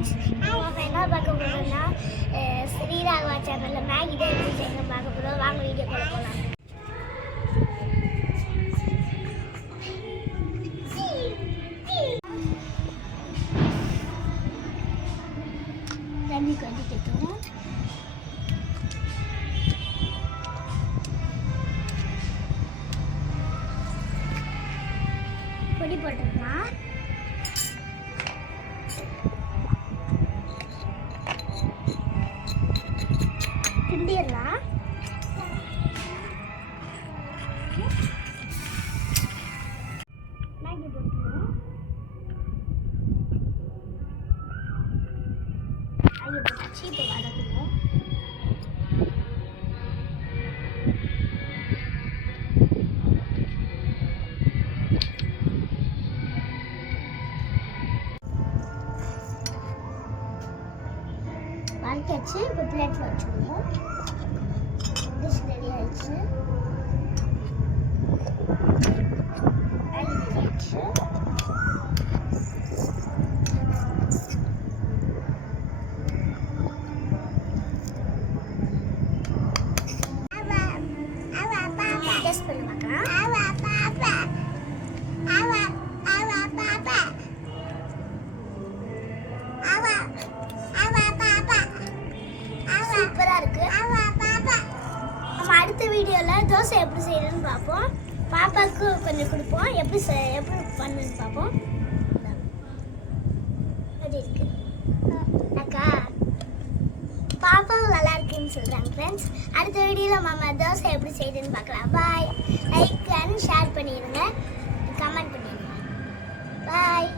Friends, நம்ம என்ன பார்க்க போகிறோம்னா ஸ்ரீராகவா சேனலில் மேகி தான் எப்படி செய்யணும் பார்க்க போகிறோம். வாங்க வீடியோக்குள்ள போகலாம். தண்ணி கொதிக்கட்டும். பொடி போட்டுக்கலாம். கிண்டிடலாம். மேகி போட்டுக்கலாம். மேகி போட்டாச்சு. இப்போ வதக்கணும். வதக்கியாச்சு. இப்போ பிளேட்டில் வச்சுக்கணும். டிஷ் ரெடி ஆயிடுச்சு. டெஸ்ட் பண்ணி பார்க்கலாம். சூப்பரா இருக்கு. நம்ம அடுத்த வீடியோல தோசை எப்படி செய்யணும்னு பார்ப்போம். பாப்பாவுக்கு கொஞ்சம் கொடுப்போம். எப்படி பண்ணுன்னு பார்ப்போம். அப்படி இருக்கு அக்கா. பாப்பாவும் நல்லா இருக்குன்னு சொல்றாங்க ஃப்ரெண்ட்ஸ். அடுத்த வீடியோல மாமா தோசை எப்படி செய்யுதுன்னு பார்க்கலாம். பாய். லைக் அண்ட் ஷேர் பண்ணிடுங்க, கமெண்ட் பண்ணிடுங்க. பாய்.